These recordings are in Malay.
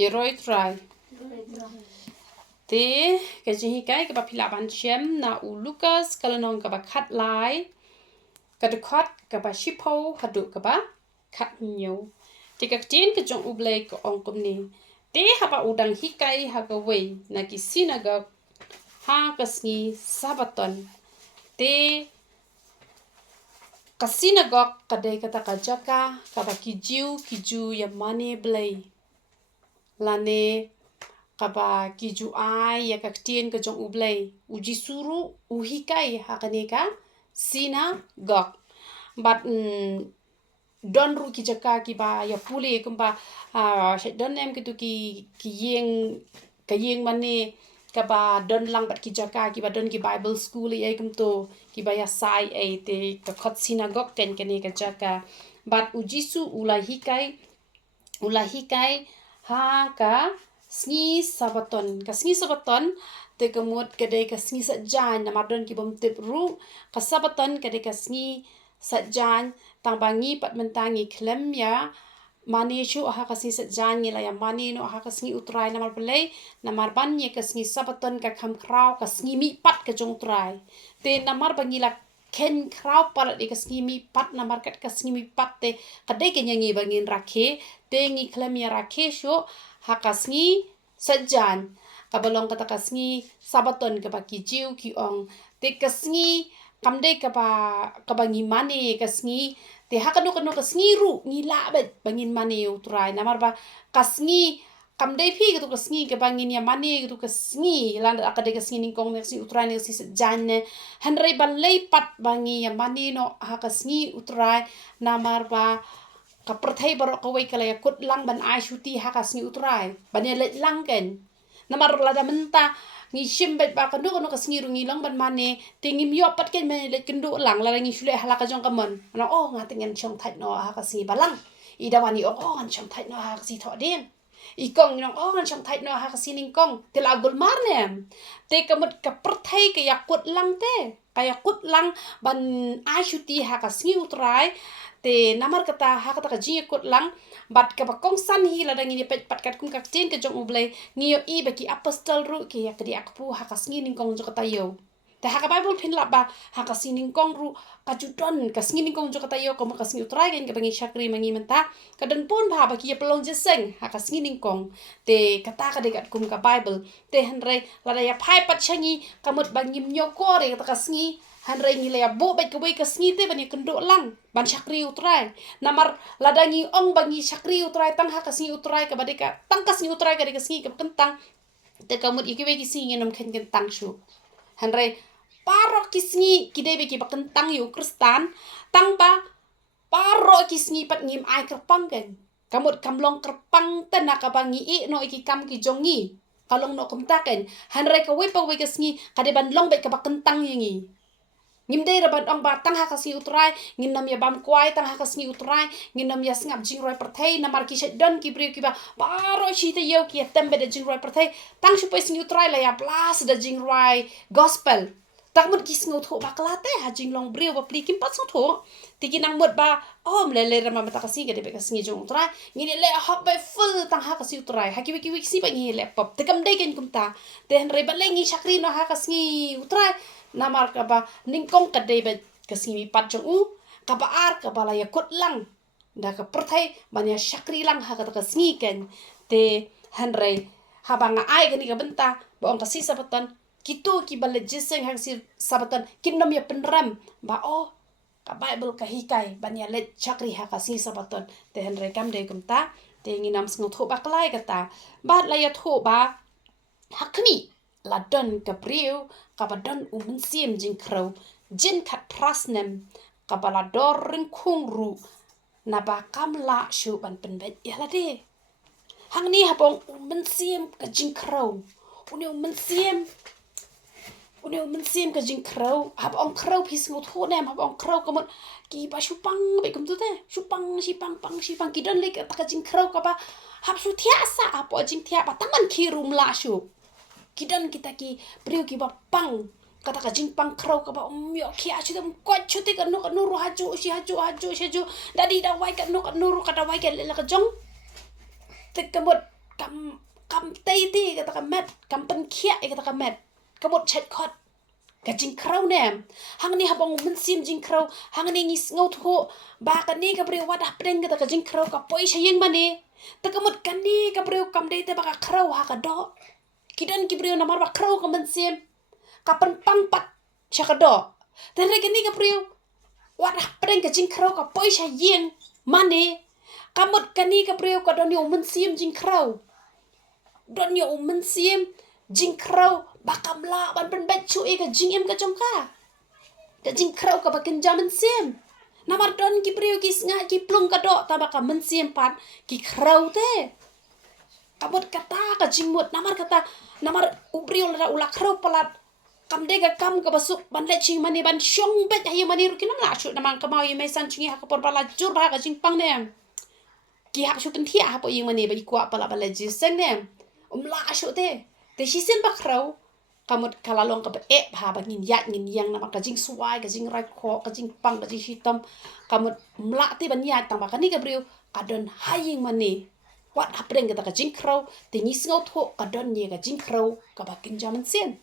Iroi try. Te cái gì cái ba pila ban chem na u Lucas kalau nong ka ba khat lai ka de khat ka ba shipo hadu ka ba khat nyu. Te ka tin ka jong u blai ko ong kum ni. Te ha ba udang hikai ha ka wei na ki synagogue ha ka sngi sabaton. Te ka synagogue ka de ka ta ka jaka ka ba ki ju ya mane blai. Lane kaba kiju ai ya kaktien ka jong ublay uji suru uhikai hakaneka synagogue but don ru ki jaka ki ba ya pule kumba don nem kitu ki yeng mane kaba don lang bat ki jaka ki ba don ki bible school ai kumto ki ba ya sai ai te ka khot synagogue ken ka jaka but uji su ulahikai ha ka sngi sabaton te kemut kedai ka sngi sajan namadon ki bom tip ru ka sabaton kedai ka sngi sajan tang bangi pat mentangi klem ya mani shu ha ka sngi sajan ni la ya mani no ha ka sngi utrai namar pelai namar ban ye ka sngi sabaton ka kham krau ka sngi mi pat ka jong utrai te namar bangi la ken krau palat ka sngi mi pat namar kat ka sngi mi pat te kadai ke nyangi bangin rakhe te ngi klem ya rakhe shu hakasngi sajan kabalong kata kasngi sabaton ka ki jiu ki ong te kasngi kamdai ka bangi mane kasngi te hakano kasngi ru ngi labet bangin mane utrai namar ba kasngi kamdai phi gitu kasngi ka bangin ya mane gitu kasngi lan akade kasngi ningkong kasngi utrai ne si sajan ne hanrei balai pat bangi ya mane no hakasngi utrai namar ba ka perthai barok kawai kala ya kut lang ban ai shuti ha ka sngi utrai ban ya let lang ken namar lada menta ngi shimbet ba kandu ka sngi rungi lang ban mane tingi myo pat ken me let kendu lang la ngi shule hala ka jong kamon na oh nga tingen chong thai no ha ka sngi balang ida wani oh an chong thai no ha ka si tho den I kong nong oh an chong thai no ha ka si ning kong te la gul mar nem te kamut ka perthai ka ya kut lang te kaya kut lang ban ai shuti ha ka sngi utrai te namar kata ha kata ka jinga kot lang bat ka bakong san hi la dangi pet pat kat kum ka tin ka jong ublay ngiyo I baki apostol ru ki ya kadi akpu ha ka sngi ning kong jo kata yo te ha ka bible pin la ba ha ka sining kong ru ka judon ka sngi ning kong jo kata yo ko ka sngi utrai gen ka bangi shakri mangi menta ka dan pun ba baki ya pelong jeseng ha ka sngi ning kong te kata ka de kat kum ka bible te hanre la da ya phai pat changi kamut bangi myo ko re ka sngi hanrei ngi le bo bet kawai ka sngi te bani kendo lang ban shakri utrai namar ladangi ong bangi shakri utrai tang ha ka sngi utrai ka badika tang ka sngi utrai ka de ka sngi ka kentang te kamut ikiwe ki sngi nom ken kentang shu hanrei paro ki sngi ki de be ki ba kentang yu kristan tang ba paro ki sngi pat ngim ai kerpang ken kamut kamlong kerpang tena ka bangi I no iki kam ki jongi kalong no kumtaken hanrei ka we pa we ka sngi ka de ban long bet ka ba kentang yingi ngimdei rabat ong ba tang ha ka sngi utrai nginam ya bam kwai tang ha ka sngi utrai nginam ya sngap jingroi perthai namar ki don ki brio ki ba paro chi te yo ki tembe de jingroi perthai tang shu pe sngi utrai la ya plus de jingroi gospel tak mut ki sngu tho ba klate ha jinglong brio ba pli kim pat so tho tiki nang mut ba om le rama mata ka sngi ke de be ka sngi jong utrai ngini le hok ba full tang ha ka sngi utrai ha ki wiki si ba ngi le pop te kam dei ken kumta te han re ba le ngi shakri no ha ka sngi utrai namar ka ba ningkong ka debet ka simi pat jong u ka ba ar ka ba la ya kut lang da ka perthai ban ya shakri lang ha ka sngi ken te hanrei ha ba nga ai gani ka benta ba ong ka si sabaton kitu ki ba le jiseng ha si sabaton kinnom ya penram ba oh ka bible ka hikai ban ya le shakri ha ka si sabaton te hanrei kam de kum ta te nginam sngu tho ba klai ka ta ba la ya tho ba hakni la don ka brio ka ba don mynsiem jing krau jin khat prasnem ka ba la dor ring khung ru na ba kam la shu ban pen bet ya la de hang ni ha bong mynsiem ka jing krau uni mynsiem ka jing krau ha bong krau pis ngut ho nem ha bong krau ka mot ki ba shu pang be kum tu te shu pang shi pang ki don le ka jing krau ka ba hap shu thia sa apo jing thia ba tangan ki rum la shu kidan kita ki brio ki ba pang kata ka jing pang krau ka ba yo ki a chu dam ko chu te ka no ru haju dadi da wai ka no ru ka da wai ka le ka jong te ka mot cầm tây ti cái ta cầm mệt cầm bên kia cái ta cầm mệt cái một chết khót cái chính khâu nè hàng này habang mynsiem chính khâu hàng này ngis ngau thu ba cái này cái brio wadah pedeng cái ta cái chính khâu cái poi sayang mani ta cái một cái này cái brio cầm đây ta ba cái khâu ha cái đó kidan ki brio namar ba khâu cái mynsiem cái bên pang pat cha cái đó thế này cái này cái brio wadah pedeng cái chính khâu cái poi sayang mani cái một cái này cái brio cái đó nhiều mynsiem chính khâu don yo mynsiem jing krau bakam la ban ben bet chui ka jing em ka chongka ka jing krau ka bakin jam mynsiem namar don ki priu ki snga ki plung ka do ta baka mynsiem pat ki krau te kabut kata ka jing mut namar kata namar ubriu la ula krau palat kam de ka kam ka basuk ban le ching mani ban shong bet hayi mani ru kinam la chu namang ka mau yi mai san chingi ha ka por bala jur ba ka jing pang ne ki ha chu tin thia ha po yi mani ba ikwa pala bala ji sen ne la shu te shi sen ba krau kamut kalalong ka e ha ba ngin yang na ka jing suai ka jing rai kho ka jing pang ka jing hitam kamut mla te ban ya tang ba ka ni ka briu ka don haying mani wat hapren ka jing krau te ni sngo tho ka don ni ka jing krau ka ba kin jaman sen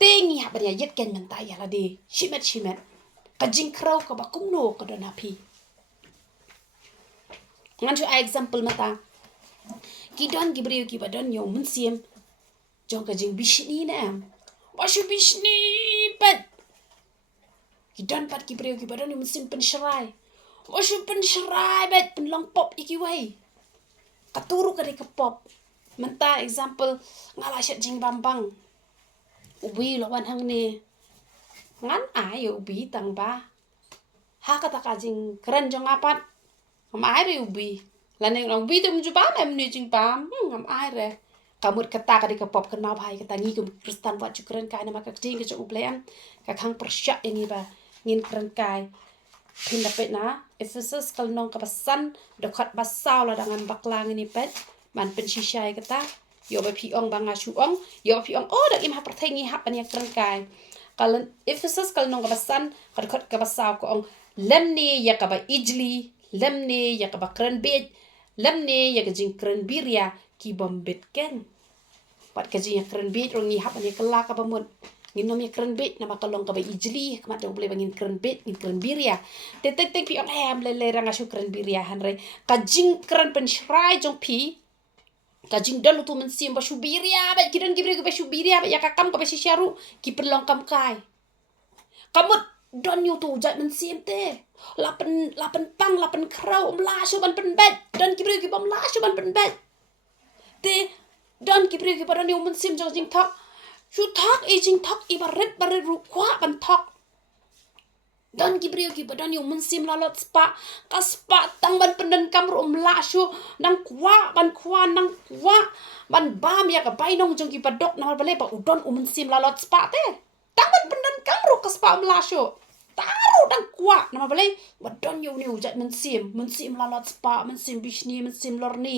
te ngi ha ba ya yet ken man ta ya la de shimet ka jing krau ka ba kum no ka don happy ngan chu example mata ki don ki briu ki ba don yo mynsiem jong ka jing bishni na washu bishni pat ki don pat ki briu ki ba don yo mynsiem pen shrai washu pen shrai bet pen long pop iki wai katuru ka de ka pop manta example ngala shat jing bambang ubi lo wan hang ni ngan ai ubi tang ba ha ka ta ka jing kren jong apat ngam ai re ubi laneng long bi tum ju ba em ni jing pam ngam ai re kamut kata ka di ka pop kan mau bhai kata ngi kum kristan wa chu kren kai na ma ka jing ka chu ublem ka khang persya ini ba ngin kren kai phin da pet na Ephesus kal nong ka pasan dokhat basau la dangan baklang ini pet man pen shisai kata yo ba pi ong banga chu ong yo pi ong oh dak im ha perthengi ha pan ya kren kai kal Ephesus kal nong ka pasan ka dokhat ka basau ko ong lem ni ya ka ba ijli lem ni ya ka ba kren bet lem ni ya ka jing kren biria ki bombet ken pat ka jing kren bet rong ni ha pan ya kala ka ba mun ngin nom ya kren bet na makalong ka ba ijli kamat dong boleh bangin kren bet ngin kren biria te tek pi ong le ranga shu kren biria han re ka jing kren pen shrai jong pi ka jing dal tu mynsiem ba shu biria ba kidan gibre ba shu biria ba ya ka kam ka ba shisharu ki pelong kam kai kamut don yu tu jat mynsiem te lapen pang lapen krau la shu ban pen bet don gibre ki bam la shu ban pen bet te don gibre ki ba don yu mynsiem jong jing thak shu thak e jing thak i baret ru kwa ban thak don gibriu ki badon yung mynsiem la lot spa ka spa tang ban penden kam ru la shu nang kwa ban kwa ban bam ya ka bainong jong ki badok na bale ba udon mynsiem la lot spa te tang ban penden kam ru ka spa la shu taru dang kwa na bale badon yung ni ujat mynsiem la lot spa mynsiem bishni mynsiem lorni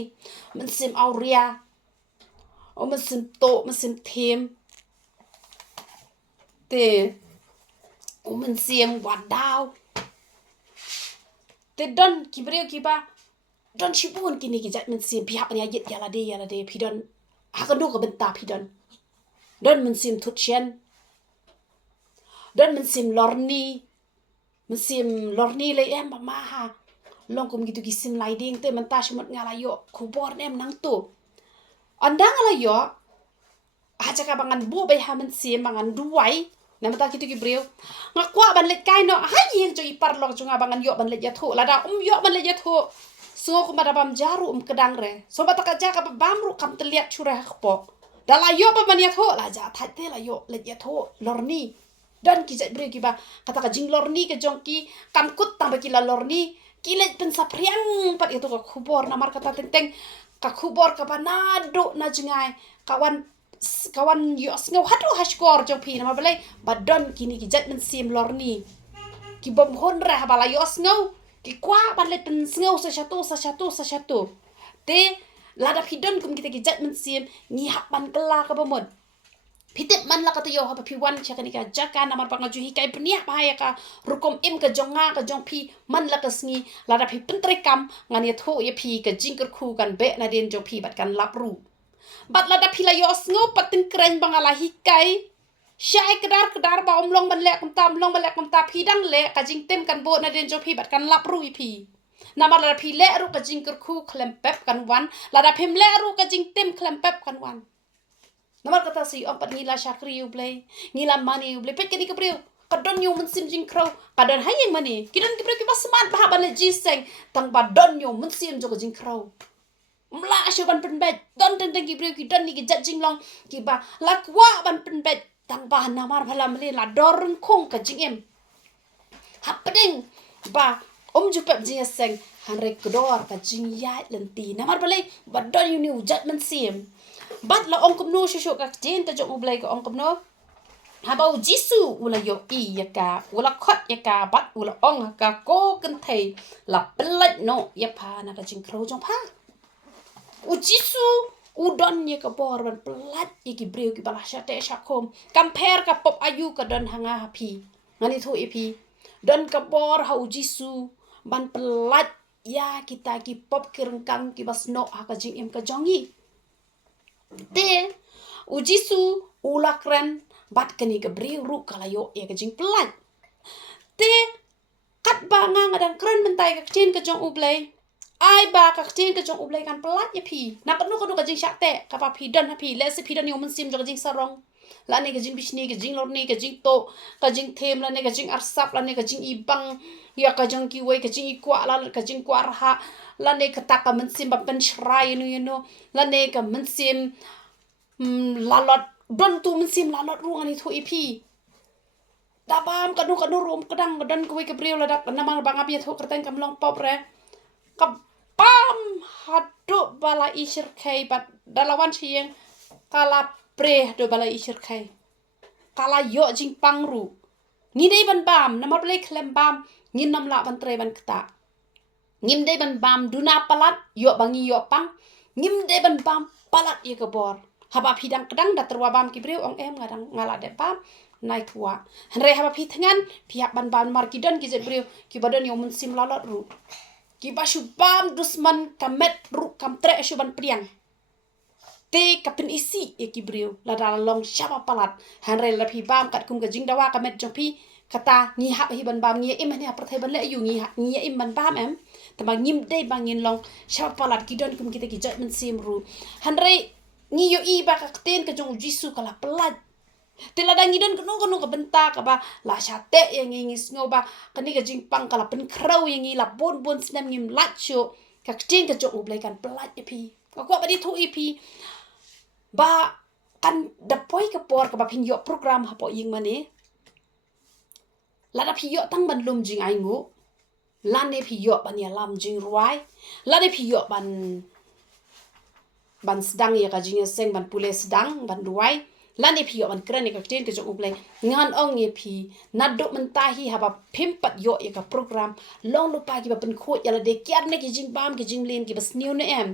mynsiem auria o mynsiem to mynsiem them te mynsiem wadau te don kibreu kiba don shibun kini ki jat mynsiem pihak nya yet yala de pi don hakadu ka benta pi don mynsiem thutchen don mynsiem lorni le em ma ha long kum gitu gisim liding te menta shmut ngala yo khubor em nang tu andang ala yo aja ka bangan bu be ha mynsiem bangan duai nama tak gitu gibreu ngakwa ban let kai no ha yeng jo ipar lok jo ngabangan yo ban let ya thu lada yo ban let ya thu so ko madabam jaru kedang re so bataka ja ka bamru kam teliat curah kpo dala yo ba ban ya thu la ja thatte la yo let ya thu lorni dan ki jat breu ki ba kata ka jing lorni ke jongki kam kut tang ba ki la lorni ki let pen sapriang pat itu ka khubor namar kata tenteng ka khubor ka banado na jingai kawan yo sngo hatu hashkor jong pi na balai badon kini ki jat mynsiem lorni ki bom hon ra bala yo sngo ki kwa ban le pen sngo sa satu te lada pidon kum kita ki jat mynsiem ni hak ban kela ka bomod Pitip man la kata yo haba pi wan cha kanika jaka namar pangaju hikai penia bahaya ka rukom im ka jonga ka jong pi man la ka sngi la da pi pentrekam ngani tho ye pi ka jingker khu kan be na den jong pi bat kan lapru bat la da pi la yo sngo patin kren bangala hikai syai kedar ba omlong ban lek kum ta pi dang le ka jing tem kan bo na den jong pi bat kan lapru i pi namar la da pi le ru ka jingker khu klem pep kan wan la da pim le ru ka jing tem klem pep kan wan namar kata si ompat ngila syakri ublay ngila mani ublay pet kini kepriu kadon yo mensim jing crow kadon hayeng mani kidon kepriu ki basman bah ban jiseng tang badon yo mensim jo jing crow mla asyo ban penbet don teng kepriu ki don ni ki jat jing long ki ba lakwa ban penbet tang bah namar bhala mli la doreng khong ka jing em happening ba jupap jing seng hanre kedor ka jing yai lenti namar balai badon yo ni ujat mensim bat la ong kumno shusho ka tin ta jong ublay ko ong kumno habau jisu ula yo I ya ka ula khot ya ka bat ula ong ka ko kan thei la pelat no ya pa na ka jing kro jong pa u jisu u don ya ka bor ban pelat ya ki breu ki bala sha te sha khom compare ka pop ayu ka don hanga hapi ngani thu ipi don ka bor ha u jisu ban pelat ya kita ki pop kirengkang ki bas no ha ka jing em ka jongi te ujisu ulakran bat kani ke bri ru kala yo ya ke jing pelat te kat ba nga ngadang kran mentai ke tin ke jong ublay ai ba ka tin ke jong ublay kan pelat ya pi na kanu ka jing syak te ka pa pi dan ha pi le se pi dan yo mensim jo ke jing sarong la ne ke jing bisni ke jing lor ni ke jing to ka jing them la ne ke jing arsap la ne ke jing ibang ya ka jong ki wei ke jing ikwa la ka jing kwa raha la ne ka ta ka mensim ba pen shrai you know la ne ka mensim lalot don tu mensim lalot ruang ni thu ipi dabam kanu rum kadang dan kuwi ke priu ladak namang bang api thu kerteng kamlong pop re kapam hadu bala isir kai bat dalawan sieng kala pre do bala isir kai kala yo jing pangru ni dei ban bam namar play klem bam ngin nam la ban tre ban kta ngim dei ban bam duna palat yo bangi yo pang ngim dei ban bam palat ye ke bor haba pidang kedang da terwa bam ki breu ong em ngadang ngala de bam nai tua henre haba pi tengan pihak ban ban mar ki don ki jet breu ki badon yo mensim lalot ru ki basu bam dusman kamet ru kam tre shu ban priang te kapin isi e ki breu la long syaba palat henre la pi bam kat kum ka jing dawa kamet jong pi kata ngi ha hi ban bam ngi im ne aprat ban le yu ngi im ban bam em tama ngim de bangin long syaba palat ki don kum kita ki jet mensim ru henre ni yo I ba ka ten ka jong jisu kala pelat tela dang idon kono ka benta ka ba la syate yang ngi sno ba kani ka jing pang kala pen krau yang ngi la bon snam ngim lacho ka ten ka jong ublai kan pelat epi ka ko ba di thu epi ba kan da poi ka por ka ba pin yo program ha po ying mane la da pi yo tang ban lum jing ai ngu la ne pi yo ban ya lam jing ruai la ne pi yo ban sedang ya ka jing seng ban pule sedang ban duai lani pi yo ban kran ka tin ke jong ublai ngan ong ye pi nadok mentahi haba pimpat yo ya ka program long lupa ki ba pen kho ya la de kyar ne ki jing bam ki jing len ki bas new ne em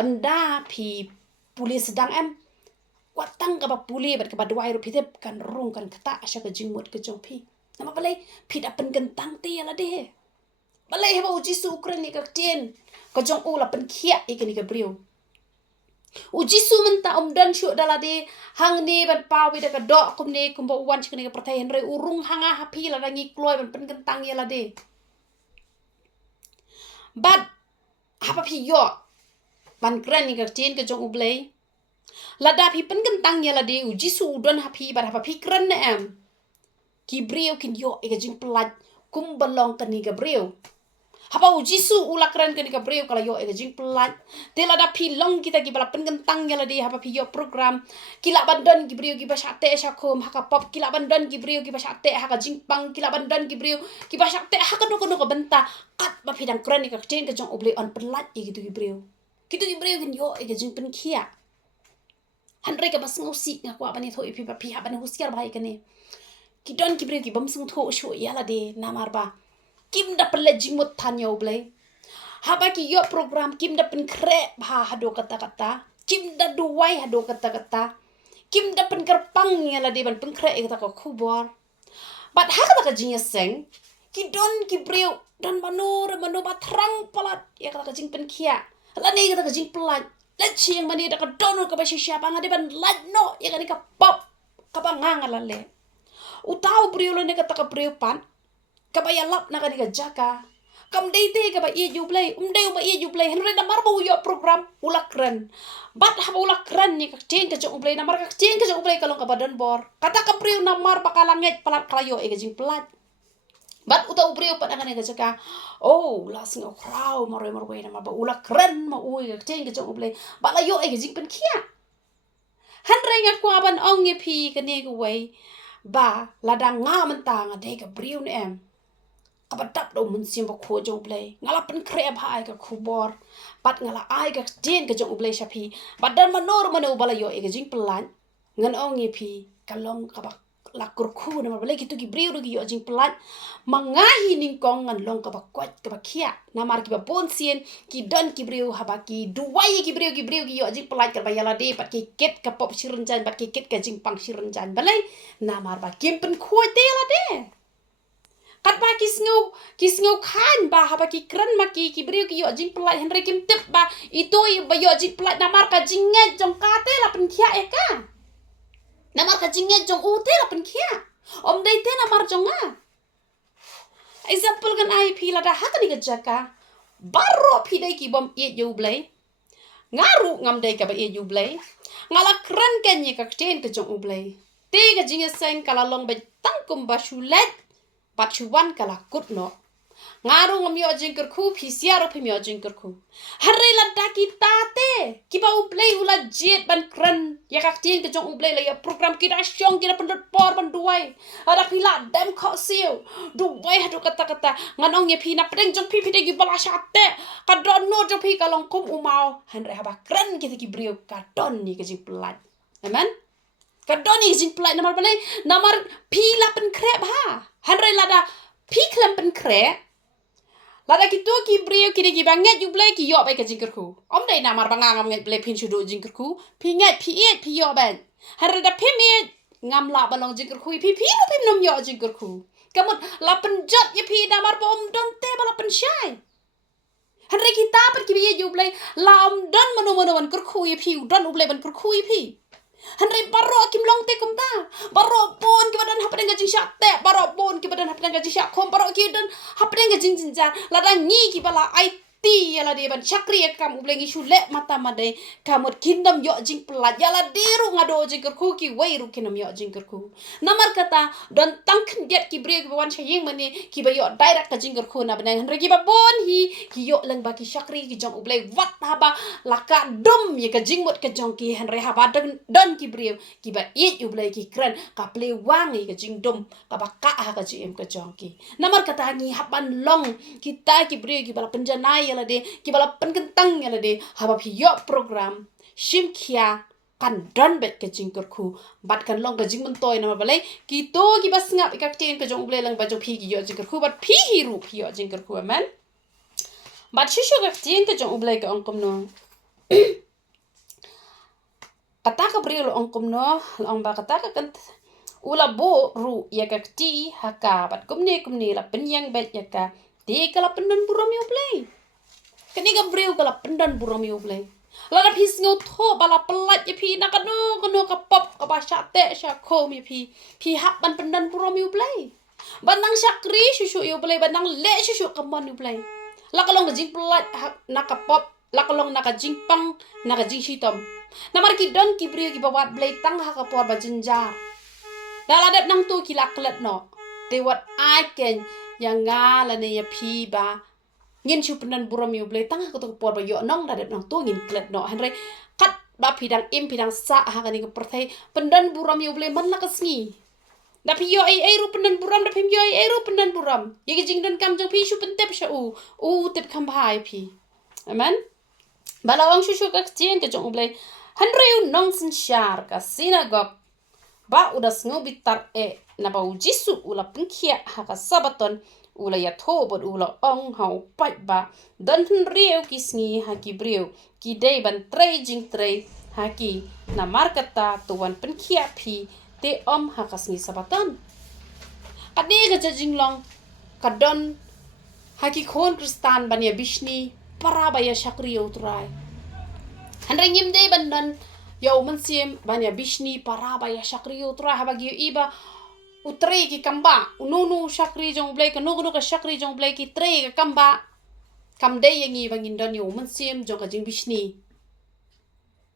onda pi pule sedang em watang ka ba pule bat ka ba duai ru pitep kan rung kan kata asya ka jing mut ke jong pi nama balai pi da pen gentang te ya la de balai haba uji su ukran ni ka tin ka jong u la pen khia e ni ka brio uji su menta dan syu dalade hang ne ban pawi da ka do kum ne kum bo wan chikne ka pratai henre urung hanga hapi la rangi kloy ban pen kentang ya lade but apa pi yo ban kran ni ka tin ka jong ublay lada pi pen kentang ya lade uji su don hapi bar apa pi kran ne em ki brio kin yo e ka jing plat kum balong ka ni ka brio haba ujisu ulakran kan ka breu kala yo e jing plat tela da pi long kita ki bala pengentang yala di haba pi yo program kila bandan ki breu ki basate sha khom haka pop kila bandan ki breu ki basate haka jingpang kila bandan ki breu ki basate haka no benta kat ba pi dang kran ka tin ka jong oble on plat e gitu ki breu kin yo e jing pen kia hanre ka bas ngosi nga kwa bani tho ipi ba pi haba ne husiar bai kane ki don ki breu ki bam sung tho shu yala de namar ba kim da pele jimut tanyo blay haba ki yo program kim da pen kre ha hado kata kim da duwai hado kata kim da pen kerpang ya la de ban pen kre ka ko khubor bat ha ka jing seng ki don ki breu don manur ba terang palat ya ka jing pen kia la ne ka jing pelat la chiang mani da ka don ka ba siapa ngade ban lat no ya ka pop ka ba ngang la le utau breu lo ne ka breu pan ka ba ya lap na ka jaka kam dei te ka ba ye ju play ba ye ju play henre da mar ba yo program ulakran bat ha ulak ran ni ka chen ka jong play na mar ka chen ka jong play ka long ka badan bor kata ka priu na mar pa kalanget palat krayo e ka jing pelat bat uta priu pa na ka jaka oh la sing o kraw mar na mar ba ulak ran ma ui ka chen ka jong play ba la yo e ka jing pen kia henre ngat kwa ban ong ye pi ka ne ka wei ba la da nga man ta nga de ka priu ni em kapadap do mynsiem ba kho jong play ngala pen kreb ha ai ka khubor pat ngala ai ka den ka jong play shapi badan manor manu bala yo e ka jing pelan ngan ong ye pi kalong ka ba la kur khu na bala ki tu ki breu ki yo jing pelan mangahi ning kong ngan long ka ba kwat ka ba khia na mar ki ba bon sien ki don ki breu ha ba ki duwai ki breu ki yo jing pelan ka ba yala de pat ki ket ka pop shirin jan bat ki ket ka jing pang shirin jan balai na mar ba kim pen khoi te la de kat ba kisngau kan ba haba ki kran ma ki breu ki yo jing pelat henry kim tip ba itu ba yo jing pelat namar ka jinget jong kate la pen kia eka namar ka jinget jong ute la pen kia om dei te namar jong a example kan ai pi la da ha ni ka jaka baro pi dei ki bom ye yo blai ngaru ngam dei ka ba ye yo blai ngala kran ken ye ka ten ka jong blai te ka jinget sen kala long ba tangkum ba shulet Pachuan kala kut no. Ngaru ngamyo jingker ku pisiaro pimyo jingker ku. Harai la daki tate. Kiba uplay ula jet ban kren. Ya kaktiin ke jong uplay la ya program kita syong kita pendut por penduai. Ada pila dem kok siu. Duai hadu kata-kata. Nganong ye pina pedeng jong pi pedeng gibala syate. Kadon no jong pi kalong kum umau. Hanre haba kren kita kibriu kadon ni ke jing pelat. Amen? Kadon ni jing pelat namar balai. Namar pila pen krep ha. Hanre lada piklam pen kre lada kitu ki brio ki gi banget ju blai ki yo bai ka jingker ku om dai namar bangam nget blai pin chudo jingker ku pi ngat pi et pi yo ban hanre da pimit ngam la balong jingker ku pi ru pim nom yo jingker ku kamut la pen jot ye pi namar bom don te bala pen shai hanre kita pat ki ye ju blai la om don manu wan kur ku ye pi don u blai ban kur ku ye pi Henry baro kim long te kum ta baro pon ki badan hapden ga jing syak te baro pon ki badan hapden ga jing syak kom baro ki dan hapden ga jing jinja la dan ni ki bala IT yala de ban chakri kam ublengi shule mata made kamut kingdom yo jing pelat yala deru ngado jing ku ki wei ru kinam yo jing ku namar kata don tangkin det ki bre ki wan shaying mani ki ba yo direct ka jing ku na ban Henry ki ba bon hi ki yo lang ba ki chakri ki jong ublei wat haba laka dum ye ka jing mot ka jong ki Henry haba don ki bre ki ba it ublei ki kran ka ple wang ye ka jing dum ka ba ka ha ka jing ka jong ki namar kata ni haban long kita ki bre ki bala penjanai yala de ki bala penkentang yala de haba pi yo program shim kia kan don bet ke jingker ku bat kan long ka jing mentoy na balai ki to ki bas ngap ikak ten ka jong ble lang ba jo pi ki yo jingker ku bat pi hiru pi yo jingker ku amen bat shisho ka ten ka jong ble ka ongkom no kata ka bre lo ongkom no long ba kata ka kan ula bo ru ya ka ti haka bat kumne la penyang bet ya ka de kala pendan buram yo ble kani ka bre kala pendan buram yo ble lada pis ngau tho bala pelat ye pi na kanu ka pop ka ba syate sya khom ye pi hap ban pendan buram yo ble banang syakri susu yo ble banang le susu kamon yo ble la kalong jing pelat na ka pop la kalong na ka jing pang na ka jing shitom na mar ki don ki bre ki bawat ble tang ha ka por ba jinjar dala dep nang tu ki la klet no te wat I can yang ngala ne ya pi ba ngin chu penan buram yo ble tang ko to por ba yo nong da dep nang tu ngin klet no henry kat ba pidang pidang sa ha ka ni ko perthai pendan buram yo ble man la ka sngi da pi yo ai ru penan buram da pim yo ai ru penan buram ye ki jing dan kam jong pi shu pentep sha u tep kam hai pi amen bala wang shu ka tien ka jong ble henry nong sin shar ka synagogue ba udas ngobitar na ba ujisu ula pengkia haka sabaton ula ya thobot ula ong hau pat ba dan riu kisngi haki briu ki dei ban trei jing trei haki namar kata tuan penkia pi te hakas ni sabaton. Kade ga jinglong kadon haki kon kristan bania bishni para baya shakri utrai. Handai ngimde bandan yo mynsiem bania bishni para baya shakri utrai habagi iba utre ki kamba ununu shakri jong blai ka nugu ka shakri jong blai ki tre ka kamba kamde yangi bangin don yo mynsiem jong ka jing bishni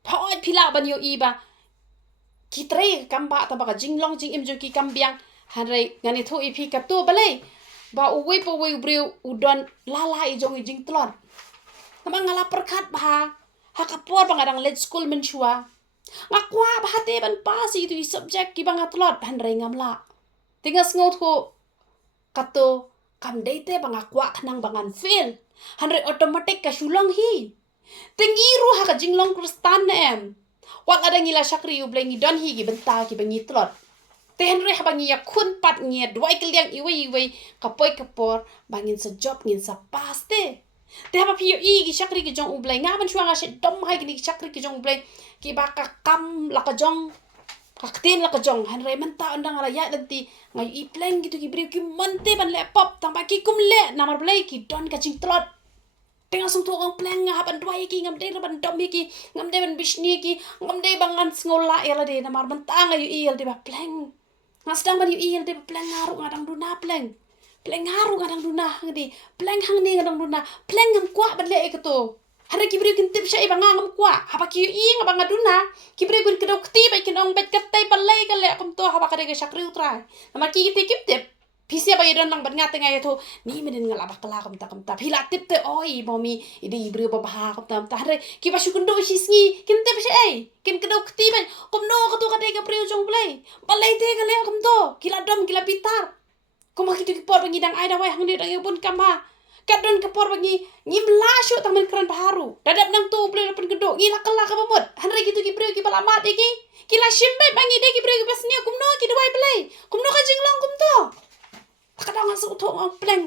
phoi phila ban yo iba ki tre ka kamba ta ba ka jinglong jing im jong ki kambyang hanrai ngani tho ipi ka tu balai ba uwe po we breu udon lala i jong i jing tlon namang ngala perkat ba hakapor bangadang let school menchua ngakwa ba hate ban pasi tu subject ki banga tlot hanrai ngamla tingas ngot ko kato kam date bangakwa khnang bangan fail hanrai automatic ka shulong hi tengiru ha ka jinglong kristan em wak ada ngila shakri u blengi don hi gi benta ki bangi tlot te hanrai ha bangi ya khun pat nge dwai keliang iwe kapoi kapor bangin sa job ngin sa paste te ha phi i gi shakri ki jong u blai nga ban chuanga she dom hai ki shakri ki jong blai ki ba ka kam la ka jong kaktin la ka jong hanrai menta undang ala ya lanti ngai i pleng gitu ki briu ki monte ban le pop tamba ki kum le namar blai ki don ka jing tlot tengah sung tu orang pleng nga ban dwai ki ngam de ban dom ki ngam de ban bishni ki ngam de bangan ngola ya la de namar menta ngai i el de ba pleng ngasdang ban i el de pleng ngaru ngadang duna pleng haru ngadang duna ngadi pleng hang ni ngadang duna pleng ngam kwa ban le ke to hari kibri kin tip syai banga ngam kwa haba ki i ngam ngaduna kibri kun kedok ti bai kin ong bet katai palai ka le kum to haba kade ke shakri utrai namar ki ti kip tip pisia bai don nang ban ngate ngai to ni medin ngala bakala kum ta phila tip te oi momi idi ibri ba ba kum ta hari ki ba shukun do shisngi kin tip syai kin kedok ti ban kum no ka to kade ka priu jong play palai te ka le kum to kila dom kila pitar kuma kitu ki por bangi dang ai da wai hang ni dang yubun kama kadon ke por bangi ngim lasyu tamen kran baharu dadap nang tu ble pen gedok ngila kala ka bamut hanre kitu ki priu ki balamat iki kila shimbe bangi de ki priu ki pasni kum no ki dwai blai kum no ka jinglong kum to kadang asu to ngong pleng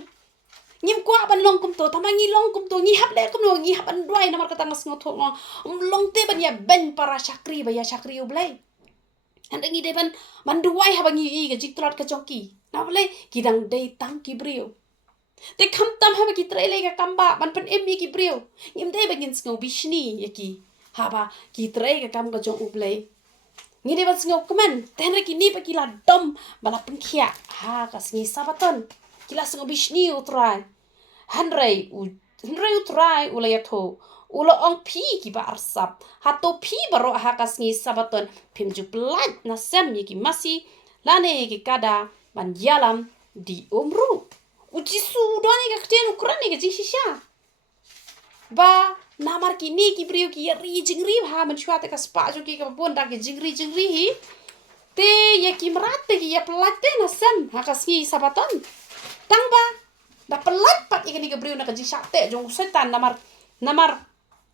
ngim kwa ban long kum to tamangi long kum to ngi hap le kum no ngi hap an dwai namar kata ngas ngot ngong long te ban ya ben para shakri ba ya shakri u blai hande ngi de ban manduai ha bangi i ga jiktrot ka jongki na blai kidang de tang ki briu te kam tam ha ki trele ka kamba ban pen em ki briu ngim de bangin sngo bishni yaki haba ki tre ka kam ka jong u blai ngi de ban sngo kuman tenre ki ni pa kila dom bala penkhia ha ka sngi sabaton kila sngo bishni utrai hanrei utrai ulayatho ulo ong pi ki ba arsap hato pi baro ha ka sngi sabaton pimju plat na sem ki masi lane ki kada ban yalam di umru uji sudani ka kten ukrani ka jishisha ba namar ki ni ki briu ki ri jingri ha man chwa te ka spa jo ki ka bon da ki jingri hi te ya ki mrate ki ya plate na sem ha ka sngi sabaton tangba da pelat pat ikani ka briu na ka jisha te jong setan namar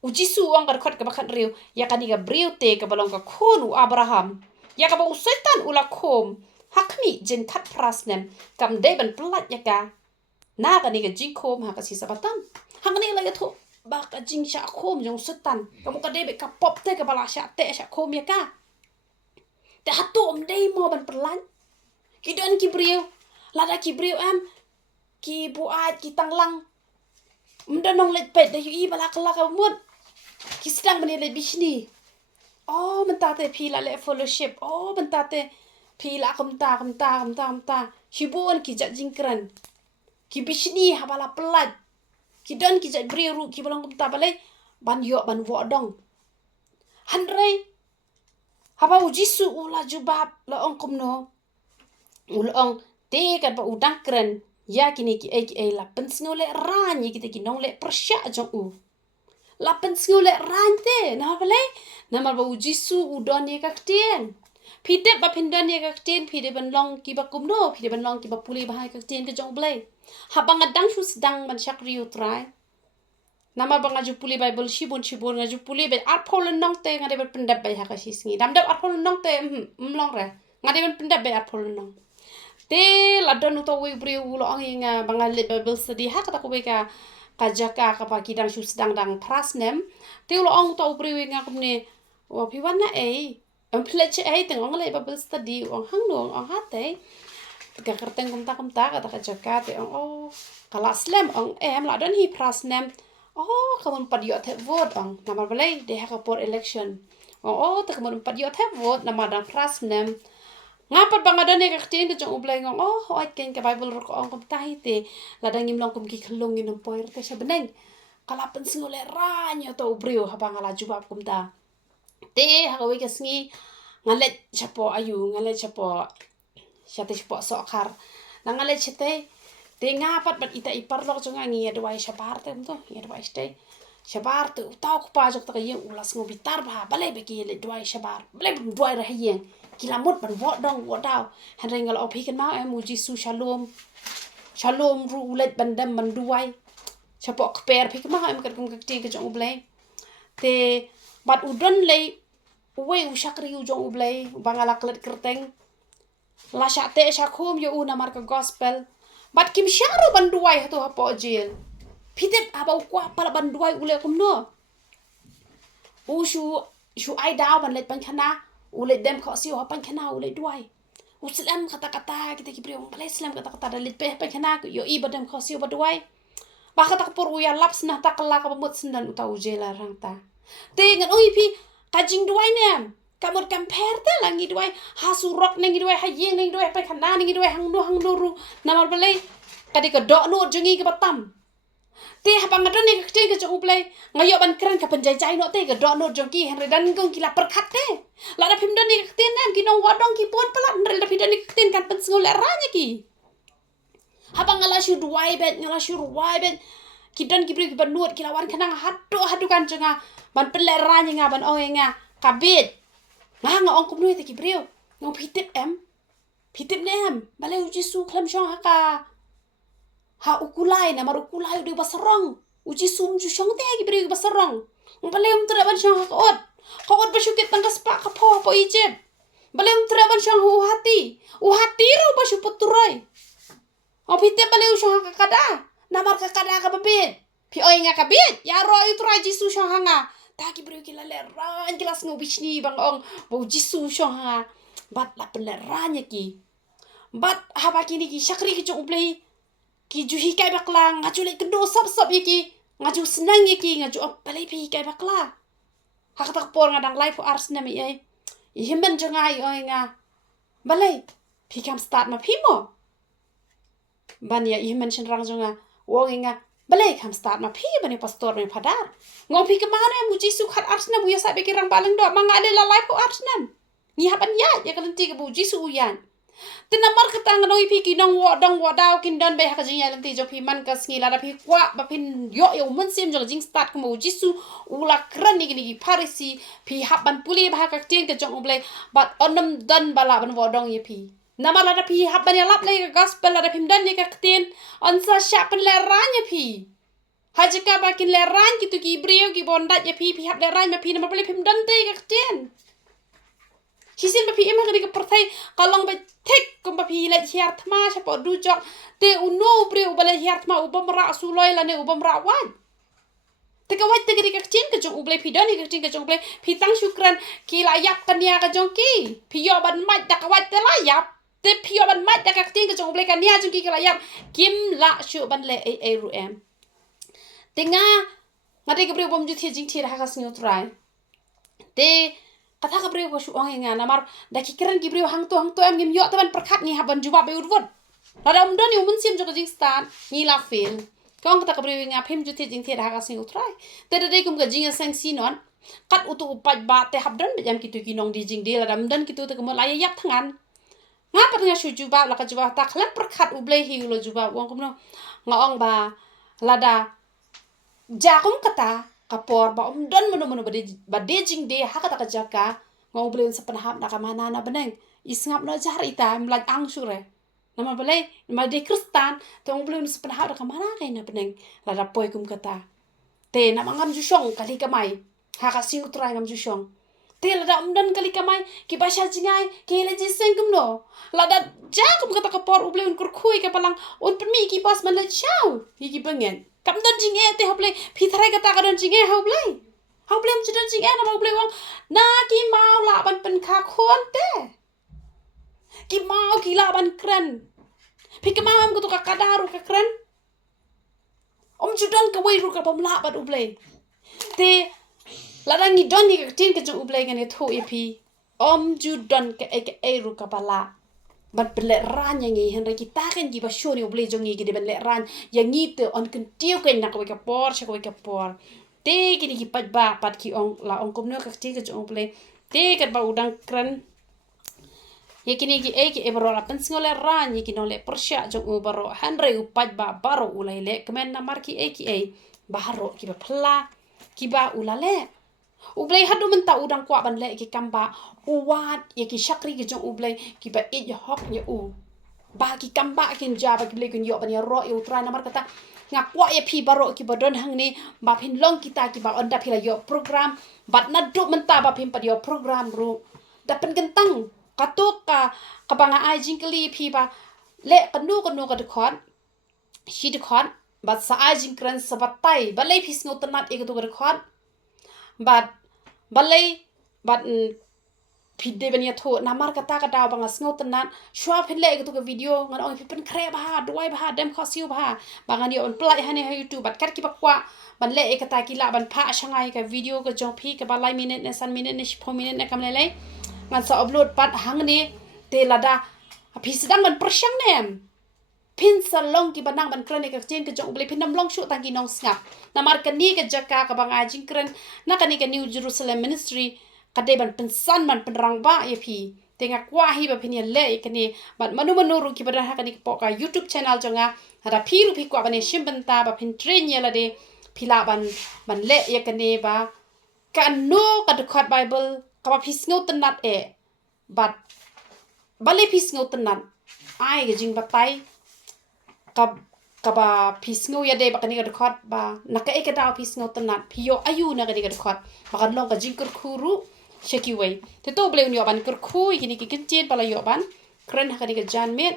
uji su ang ka khot ka bakhat riu ya kani ka briu te ka balong ka khonu abraham ya ka ba usetan ula khom hakmi jen khat prasnem kam de ban pelat ya ka na kani ka jing khom ha ka si sabatan hangni la ya tho ba ka jing sha khom jong setan kamu ka de be ka pop te ka bala sha te sha khom ya ka te hatu de mo ban pelat ki don ki briu lada ki briu am ki buat ki tanglang mdanong let pet da yu i bala kala ka mut ki sedang bani le bishni oh mentate pila le fellowship oh mentate pila kamta hibun ki jat jingkran ki bishni habala pelat ki don ki jat briru ki balong kamta balai ban yo ban wo dong hanrei haba ujisu ula jubab la ong kumno ula ong te kan ba udang kren ya kini ki ai la pensngole ran ye kita ki nong le persya jong u la pensngole ran te na balai na mal ba ujisu udon ye ka ktien phite ba phindon ye ka ktien phide ban long ki ba kumno phide ban long ki ba puli ba hai ka ktien ka jong blai habang adang sus dang ban shakri utrai nama bang aju puli bible shibun aju puli be arpol nong te ngade ban pendap bai ha ka sisngi damdap arpol nong te mlong re ngade ban pendap be arpol nong te ladon uto we bri ulo ang inga bangal bible study ha kata ko be ka jaka ka pa kidang sus dang prasnem te ulo ang uto bri we nga kumne พี่วันนะpledge tengok ngalai Bible study hang dong hate ka kerteng kumta kata ka jaka te kala slam la don hi pras nem kamun padio the vote nama balai de ha por election te kamun padio the vote nama dan pras nem ngapat bang ada ne ka tin ke jong ublai ngong oi ken ka Bible ro kumta te la dang im long kum ki khlong in poir te sa beneng kala pen singole ranyo to brio ha bang ala jubab kumta te ha ka wi ka sngi ngalet chapo ayu ngalet chapo syate chapo sokar na ngalet chete te ngapat bat ita ipar lok jonga ngi adwai shabar te to ngi adwai ste shabar te utau ku pa jok ta yeng ulas ngo bitar ba bale be ki le dwai shabar bale dwai ra yeng kila mot ban wo dong wo daw han rengal opi kan ma mu jisu shalom ru ulet bandam man duai chapo kper phi ma em kat kum ti ke jong ublai te bat udon le uwe ushakri ujong ublay bangala klet kerteng la shate shakum yo una marka gospel bat kim sharu banduai hatu hapo jil pitep aba ukwa pala banduai ule kumno shu ai daw ban let pankhana ule dem kho siu ha pankhana ule duai uslam kata kita kibriong balai islam kata dalit pe pankhana yo i badem kho siu baduai ba kata por uya laps na takla ka bamut sendan uta ujela rangta te ngan oi pi kajing duai nem kamot compare te langi duai hasurok nengi duai hayeng nengi duai pai khana nengi duai hang do ru namal balai kadi ka do no jengi ke batam te hapang adon ne kte ke jong play ngayo ban keren ka penjajai no te ka do no jongki henre dan gong kila perkhat te la da phim don ne kte nem ki no wadong ki pon pala henre da phim don ne kte kan pen sngol ranya ki hapang ngala shu duai bet ngala shu ruai bet kidon kibri ki banut kila wan khanang hatu kan jonga ban peleranya nga ban oenga kabit nga ong kumnui te kibrio ngong pitip nem balai uji su klam shong ha ukulai na mar ukulai de basarong uji sum ju shong te kibrio basarong balai tra ban shong ha ot basukit tangkas pa ka po Egypt balai tra ban shong u hati ro basu puturai pitip balai shong ha kada namar ka kada ka babit pi oenga kabit ya ro utra jisu shong hanga ta ki bro kila le ran kila sngo bichni bang ong bo jisu shong ha bat la pen ran ki bat haba kini ki shakri ki jong play ki juhi kai bakla ngaju le kendo sap ki ngaju senang ki ngaju palai pi kai bakla hak tak por ngadang life ars na mi ai himben jongai oinga balai pi kam start ma pi mo ban ya himben shin rang jonga woinga balai kam start ma pi bani pastor me padar ngopi ke mana mu jisu khat arsna bu ya sa be kirang balang do manga ale la life arsna ni haban ya kalanti ke bu jisu yan tinamar katang noi pi kinang wo daw kin don be ha jing ya lanti jo pi man ka sngi la pi kwa ba pin yo mynsiem jo jing start ko mu jisu ula kran ni ni parisi pi haban puli ba ka ting ke jong oblay bat onam dan bala ban wo dong ye pi namala da pi haban ya lap le gospel la da pim dan ni ka tin on sa sha pen le ranya pi hajika bakin le ran ki tu ki brio ki bondat ya pi hap le ran ma pi nama pali pim dan te ka tin hisin ba pi ema ka perthai kalong ba tek kom ba pi le hiar thma cha po du jok te uno brio ba le hiar thma ubam ra suloi la ne ubam ra wan te ka wat te ka tin ka jong ublai pi dan ni ka tin ka jong ublai pi tang syukran ki la yap kan ya ka jong ki pi yo ban mat da ka wat te la yap te pi yo ban mat da ka tin ka jong ublai kan ya jong ki la yap kim la shu ban le ru em tenga ngade gabriel bom ju jing thira ha kasnyo trai te kata gabriel ko shu ong nga namar da kikiran gabriel hang to em ngim yo taban perkhat ni haban juba be urwot radam don yu mynsiem jo jing stan ni la fil kong kata gabriel nga phim ju jing thira ha kasnyo trai te de kum ga jing sang sinon kat utu upat ba te habdan be jam kitu kinong di jing de radam dan kitu te kemo laya yap thangan ngapa nga shu juba la ka juba ta khlan perkhat ublei hi lo juba wong kumno nga ong ba lada jakum kata kapor ba don menu bade jing de ha kata jaka ngau belen sepenhap na kamana na beneng isngap no jar ita mlaj ang sure nama balai ma de kristan to ngau belen sepenhap na kamana kai na beneng la da poi kum kata te na mangam ju shong kali kamai ha ka siu trai ngam ju shong te la da don kali kamai ki basha jingai ke le ji seng kum no la da jakum kata kapor ublen kur khui ke palang un pemi ki pas man la chau ki pengen kam don jing te hople phi thrai kata ka don jing hoble mu don jing na hoble wong na ki mau la ban pen kha khon te ki mau ki la ban kren pi ke mau am ko ka kadaru ka kren judan ka wei ru ka bam la ban uble te la dang ni don ni ka tin ka jong uble ka ne tho pi judan ka e ru ka bala ban bele ran yang ngi hen ki ta kan gi ba shori uble jong ngi de bele ran yang ngi te on kan tiu kan na ka por sha ka por te ki ni ki pat ba pat ki ong la ong kom no ka ti ka jong uble te ka ba udang kran ye kini ki e baro la pensngole ran ye kino le persya jong u baro hanre u pat ba baro ulai le kemen na mar ki e baro ki ba phla ki ba ulale ublai hadu menta udang kwa ban le ki kamba uwat ye ki shakri ki jong ublai ki ba e hok ye u ba ki kamba kin ja ba ki ble kun yo ban ya ro ye utra na mar kata ngakwa ye phi baro ki bodon hang ni ba phin long kita ki ba onda phila yo program bat na du menta ba phin pa yo program ru da pen gentang katuk ka banga ai jingkli phi ba le kanu ka de khon shi de khon bat sa ai jingkran sabatai ba le phis ngo tanat e ka de khon bat balai bat pide bania tho namar kata ka daw banga sngo tanat shwa phile ka to video ngan oi pen kre ba duai ba dem khosiu ba banga ni on plai hane ha youtube bat kat ki bakwa ban le e kata ki la ban pha shangai ka video ka jong phi ka balai minute ne san minute ne 4 minute ne kam le ngan sa upload pat hang ni te lada phi sedang ban persyang nem pin salong ki banang ban kran ka chen ka jong ble pin nam long shu tangi nong snap namar ka ni ka jaka ka bang ajing kran na ka ni ka new jerusalem ministry ka de ban pensan man penrang ba ye phi tenga kwa hi ba phin ye le ka ni ban manu ru ki ban ha ka ni po ka youtube channel jonga hada phi ru phi kwa ban shim ban ta ba phin train ye la de phila ban le ye ka ni ba ka no ka de khat bible ka ba phis ngau tanat e bat bale phis ngau tanat ai ga jing ba tai ka ba phis ngau ya de ba ka ni ka de khat ba na ka e ka da phis ngau tanat phiyo ayu na ka ni ka de khat ba kan long ka jing kur khuru sheki wei te to ble un yo ban kur khu ki ni ki kin chen pala yo ban kren ha ka ni ka jan met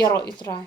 yaro itra